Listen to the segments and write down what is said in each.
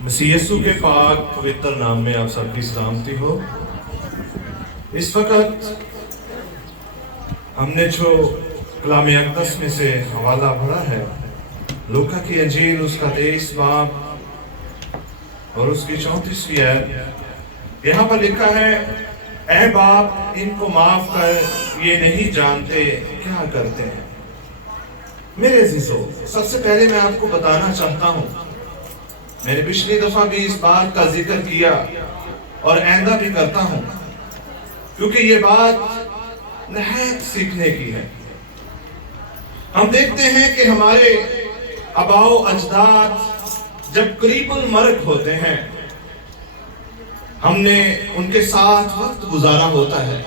मसीह यीशु के पाक पवित्र नाम में आप सबकी सलामती हो। इस वक्त हमने जो कलाम अक़दस में से हवाला पढ़ा है, लूका की अंजील उसका 23 बाब और उसकी 34वीं आयत। यहाँ पर लिखा है, ऐ बाप इनको माफ कर, ये नहीं जानते क्या करते हैं। मेरे अजीजों, सबसे पहले मैं आपको बताना चाहता हूँ, मैंने पिछली दफा भी इस बात का जिक्र किया और आइंदा भी करता हूँ, क्योंकि ये बात नहायत सीखने की है। हम देखते हैं कि हमारे आबाओ अजदाद जब करीबुल मर्ग होते हैं, हमने उनके साथ वक्त गुजारा होता है,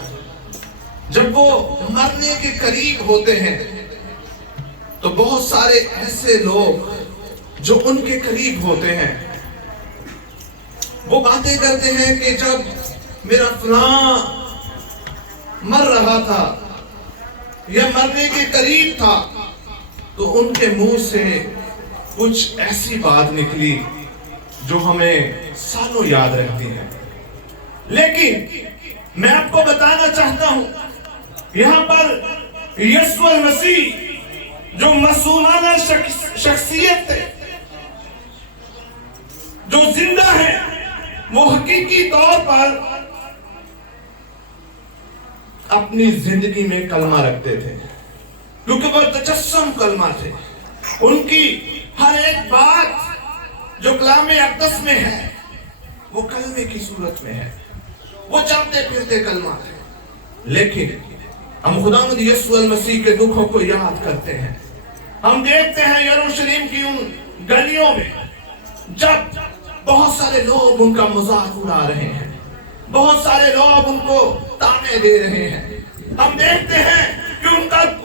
जब वो मरने के करीब होते हैं तो बहुत सारे ऐसे लोग जो उनके करीब होते हैं वो बातें करते हैं कि जब मेरा फलां मर रहा था या मरने के करीब था तो उनके मुंह से कुछ ऐसी बात निकली जो हमें सालों याद रहती है। लेकिन मैं आपको बताना चाहता हूं, यहां पर यीशु मसीह जो मासूमाना शख्सियत है, जो जिंदा है, वो हकीकी तौर पर अपनी जिंदगी में कलमा रखते थे, क्योंकि वो तजस्सुम कलमा थे। उनकी हर एक बात जो कलाम अक़दस में है वो कलमे की सूरत में है, वो चलते फिरते कलमा थे। लेकिन हम खुदावंद यीशु मसीह के दुखों को याद करते हैं। हम देखते हैं यरूशलेम की उन गलियों में जब बहुत सारे लोग उनका मजाक उड़ा रहे हैं, बहुत सारे लोग उनको ताने दे रहे हैं। हम देखते हैं कि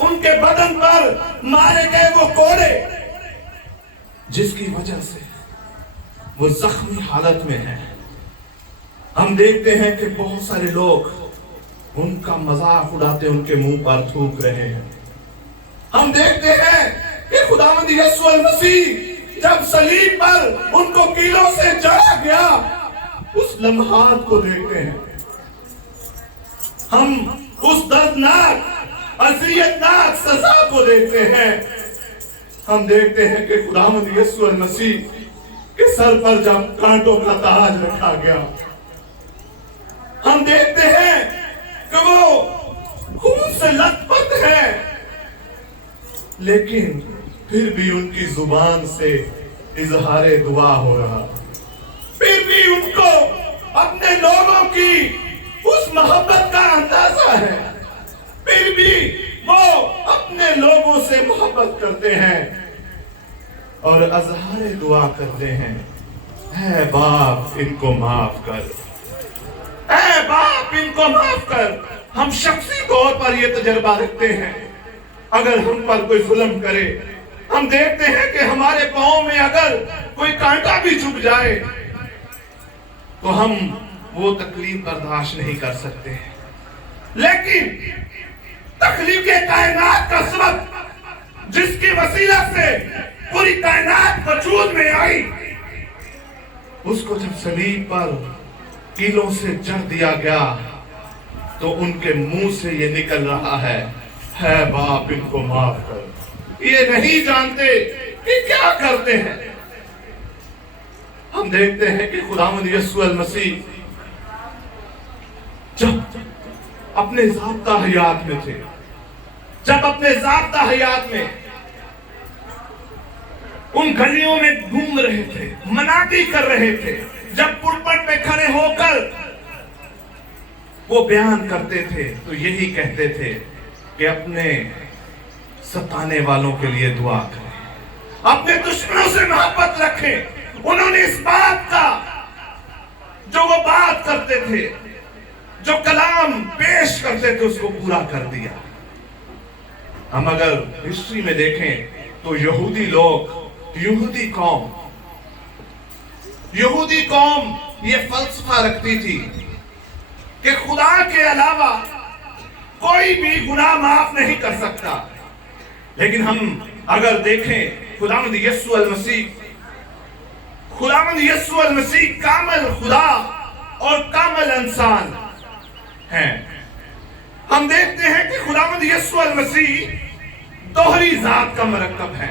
उनके बदन पर मारे गए वो कोड़े, जिसकी वजह से वो जख्मी हालत में है। हम देखते हैं कि बहुत सारे लोग उनका मजाक उड़ाते उनके मुंह पर थूक रहे हैं। हम देखते हैं कि खुदावंद यीशु मसीह जब सलीब पर उनको कीलों से जड़ा गया, उस लम्हात को देखते हैं। हम उस दर्दनाक अज़ियतनाक सजा को देखते हैं। हम देखते हैं कि खुदावंद यीशु मसीह के सर पर जब कांटों का ताज रखा गया, हम देखते हैं कि वो खून से लथपथ है, लेकिन फिर भी उनकी जुबान से इजहारे दुआ हो रहा, फिर भी उनको अपने लोगों की उस मोहब्बत का अंदाजा है, फिर भी वो अपने लोगों से मोहब्बत करते हैं और इजहारे दुआ करते हैं, ऐ बाप इनको माफ कर, ऐ बाप इनको माफ कर। हम शख्सी तौर पर ये तजर्बा रखते हैं, अगर हम पर कोई जुल्म करे, हम देखते हैं कि हमारे पांव में अगर कोई कांटा भी चुभ जाए तो हम वो तकलीफ बर्दाश्त नहीं कर सकते। लेकिन तकलीफ कायनात का सबब, जिसकी वसीला से पूरी कायनात वजूद में आई, उसको जब सलीब पर कीलों से जड़ दिया गया तो उनके मुंह से ये निकल रहा है बाप इनको माफ कर, ये नहीं जानते कि क्या करते हैं। हम देखते हैं कि खुदावंद यीशु मसीह जब अपने ज़ाब्ता हयात में थे, जब अपने ज़ाब्ता हयात में उन गलियों में घूम रहे थे, मनाती कर रहे थे, जब पुलपट पे खड़े होकर वो बयान करते थे तो यही कहते थे कि अपने सताने वालों के लिए दुआ करें, अपने दुश्मनों से मोहब्बत रखें। उन्होंने इस बात का जो वो बात करते थे, जो कलाम पेश करते थे, उसको पूरा कर दिया। हम अगर हिस्ट्री में देखें तो यहूदी लोग, यहूदी कौम ये फलसफा रखती थी कि खुदा के अलावा कोई भी गुनाह माफ नहीं कर सकता। लेकिन हम अगर देखें खुदावंद यीशु मसीह खुदावंद यीशु मसीह कामिल खुदा और कामिल इंसान हैं। हम देखते हैं कि खुदावंद यीशु मसीह दोहरी जात का मरकब है।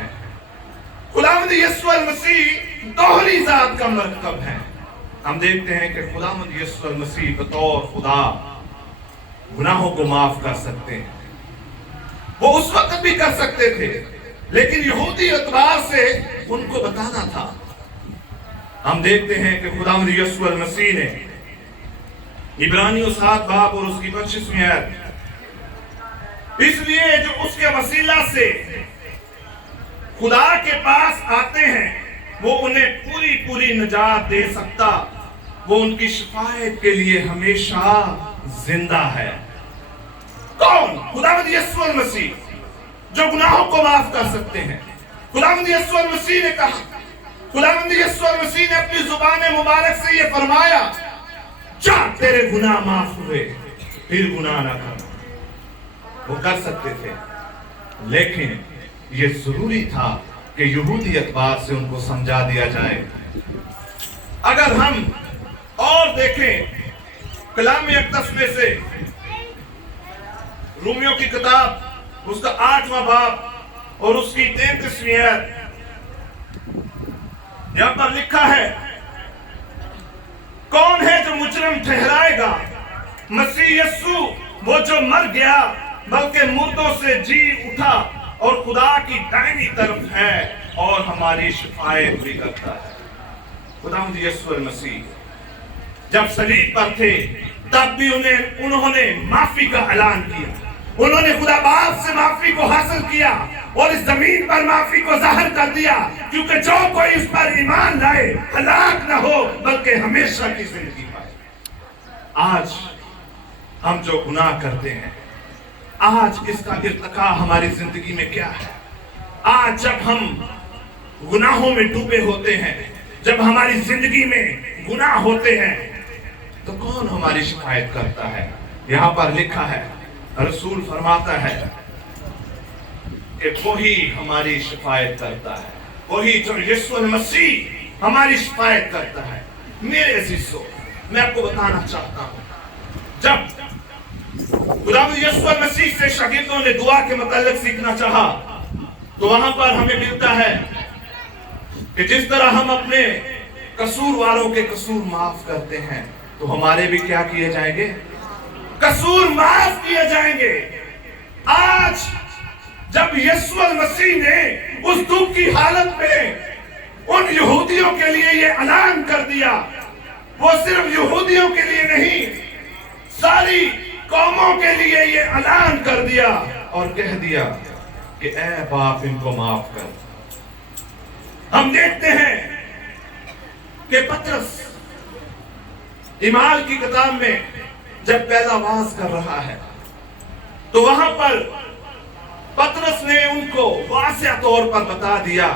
खुदावंद यीशु मसीह दोहरी जात का मरकब है। हम देखते हैं कि खुदावंद यीशु मसीह बतौर खुदा गुनाहों को माफ कर सकते हैं। वो उस वक्त भी कर सकते थे, लेकिन यहूदी एतबार से उनको बताना था। हम देखते हैं कि खुदावंद यीशु मसीह ने इब्रानियों 7 बाब और उसकी 25वीं आयत, इसलिए जो उसके वसीला से खुदा के पास आते हैं वो उन्हें पूरी पूरी निजात दे सकता, वो उनकी शिफायत के लिए हमेशा जिंदा है। कौन? खुदावंद यीशु मसीह, जो गुनाहों को माफ कर सकते हैं। खुदावंद यीशु मसीह ने कहा, खुदावंद यीशु मसीह ने अपनी जुबान मुबारक से ये फरमाया, जा तेरे गुनाह माफ हुए, फिर गुनाह ना कर। वो कर सकते थे, लेकिन ये जरूरी था कि यहूदी एतबार से उनको समझा दिया जाए। अगर हम और देखें कलाम अक़दस में से रोमियो की किताब उसका 8वां बाब और उसकी 33वीं आयत, यहां पर लिखा है, कौन है जो मुजरिम ठहराएगा? मसीह यीशु, वो जो मर गया बल्कि मुर्दों से जी उठा और खुदा की दाहिनी तरफ है और हमारी शिफायत भी करता है। खुदावंद यीशु मसीह जब सलीब पर थे तब भी उन्होंने माफी का ऐलान किया। उन्होंने खुदा बाप से माफी को हासिल किया और इस जमीन पर माफी को जाहिर कर दिया, क्योंकि जो कोई इस पर ईमान लाए हलाक न हो बल्कि हमेशा की जिंदगी पाए। आज हम जो गुनाह करते हैं, आज इसका इर्तिका हमारी जिंदगी में क्या है? आज जब हम गुनाहों में डूबे होते हैं, जब हमारी जिंदगी में गुनाह होते हैं, तो कौन हमारी शिकायत करता है? यहां पर लिखा है, रसूल फरमाता है कि वही हमारी शिकायत करता है, वही जो यीशु मसीह हमारी शिकायत करता है। मेरे अजीजों, मैं आपको बताना चाहता हूं, जब खुदावंद यीशु मसीह से शागिर्दों ने दुआ के मतलब सीखना चाहा, तो वहां पर हमें मिलता है कि जिस तरह हम अपने कसूर वालों के कसूर माफ करते हैं, तो हमारे भी क्या किए जाएंगे? कसूर माफ किए जाएंगे। आज जब यीशु मसीह ने उस दुख की हालत में उन यहूदियों के लिए ये ऐलान कर दिया, वो सिर्फ यहूदियों के लिए नहीं, सारी कौमों के लिए ये ऐलान कर दिया और कह दिया कि ऐ बाप इनको माफ कर। हम देखते हैं कि पतरस इमाल की किताब में जब पहला वाज कर रहा है, तो वहां पर पतरस ने उनको वाज़ेह तौर पर बता दिया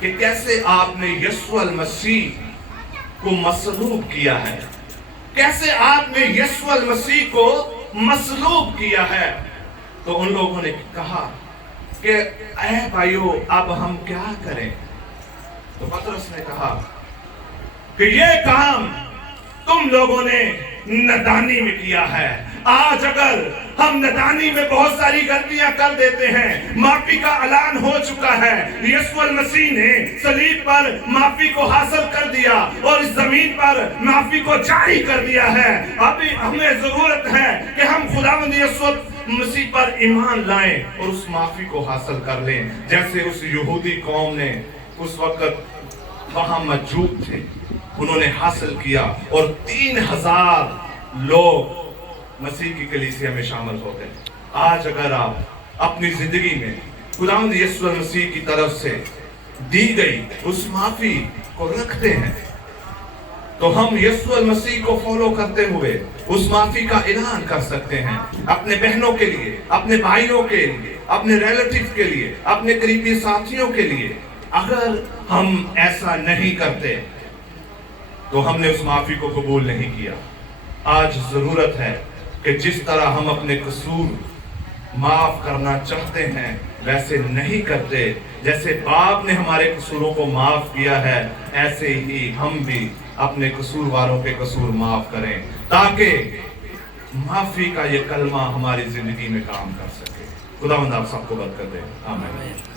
कि कैसे आपने यीशु मसीह को मसलूब किया है, कैसे आपने यीशु मसीह को मसलूब किया है। तो उन लोगों ने कहा कि ऐ भाइयों, अब हम क्या करें? तो पतरस ने कहा कि ये काम तुम लोगों ने नादानी में किया है। आज अगर हम नादानी में बहुत सारी गलतियां कर देते हैं, माफी का ऐलान हो चुका है, यीशु मसीह ने सलीब पर माफी को हासिल कर दिया और इस जमीन पर माफी को जारी कर दिया है। अभी हमें जरूरत है कि हम खुदावंद यीशु मसीह पर ईमान लाएं और उस माफी को हासिल कर लें, जैसे उस यहूदी कौम ने उस वक्त वहां मौजूद थे, उन्होंने हासिल किया और 3000 लोग मसीह की कलीसिया में शामिल हो गए। आज अगर आप अपनी जिंदगी में खुदावंद यीशु मसीह की तरफ से दी गई उस माफी को रखते हैं, तो हम यीशु मसीह को फॉलो करते हुए उस माफी का ऐलान कर सकते हैं अपने बहनों के लिए, अपने भाइयों के लिए, अपने रिलेटिव के लिए, अपने करीबी साथियों के लिए। अगर हम ऐसा नहीं करते तो हमने उस माफी को कबूल नहीं किया। आज जरूरत है कि जिस तरह हम अपने कसूर माफ करना चाहते हैं वैसे नहीं करते, جیسے باپ نے ہمارے قصوروں کو معاف کیا ہے ایسے ہی ہم بھی اپنے قصورواروں کے قصور معاف کریں تاکہ معافی کا یہ کلمہ ہماری زندگی میں کام کر سکے۔ خداوند آپ سب کو برکت دے، آمین۔